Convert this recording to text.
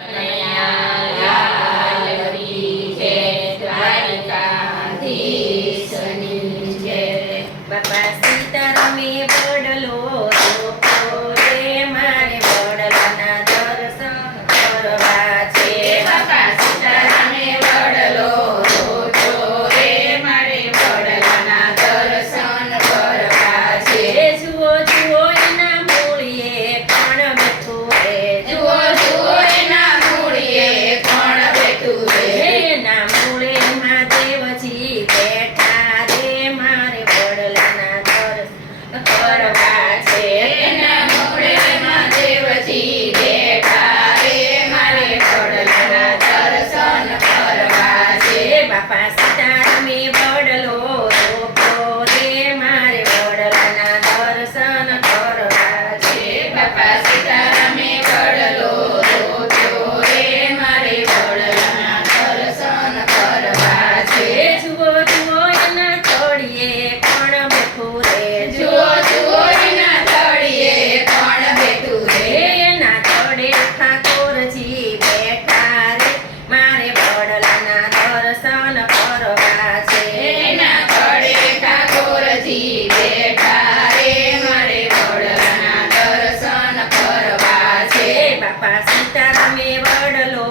કનૈયા લાલ કી જય, દ્વારિકાધીશની જય. બાપા સીતારામે વડલો રોપ્યો રે, મારે વડલાના દર્શન કરવા છે. બાપા સીતારામે વડલો રોપ્યો રે, મારે વડલાના દર્શન કરવા છે. જુઓ જુઓ એના મૂળિયે કોણ બેઠું રે, જુઓ જુઓ એના મૂળિયે કોણ બેઠું રે. એના મૂળે મહાદેવજી બેઠા રે, મારે વડલાના દર્શન કરવા છે. એના મૂળે મહાદેવજી બેઠા રે, મારે વડલાના દર્શન કરવા છે. બાપા સીતારામે વડલો રોપ્યો રે, મારે વડલાના દર્શન કરવા છે. બાપા સીતારામે વડલો રોપ્યો રે, મારે વડલાના દર્શન કરવા છે. જુઓ જુઓ એના તળિયે કોણ બેઠું રે, જુઓ જુઓ એના તળિયે કોણ બેઠું રે. એના તળે ઠાકોરજી બેઠા રે, મારે વડલાના દર્શન કરવા છે. એના તળે ઠાકોરજી બેઠા રે, મારે વડલાના દર્શન કરવા છે. બાપા સીતારામે વડલો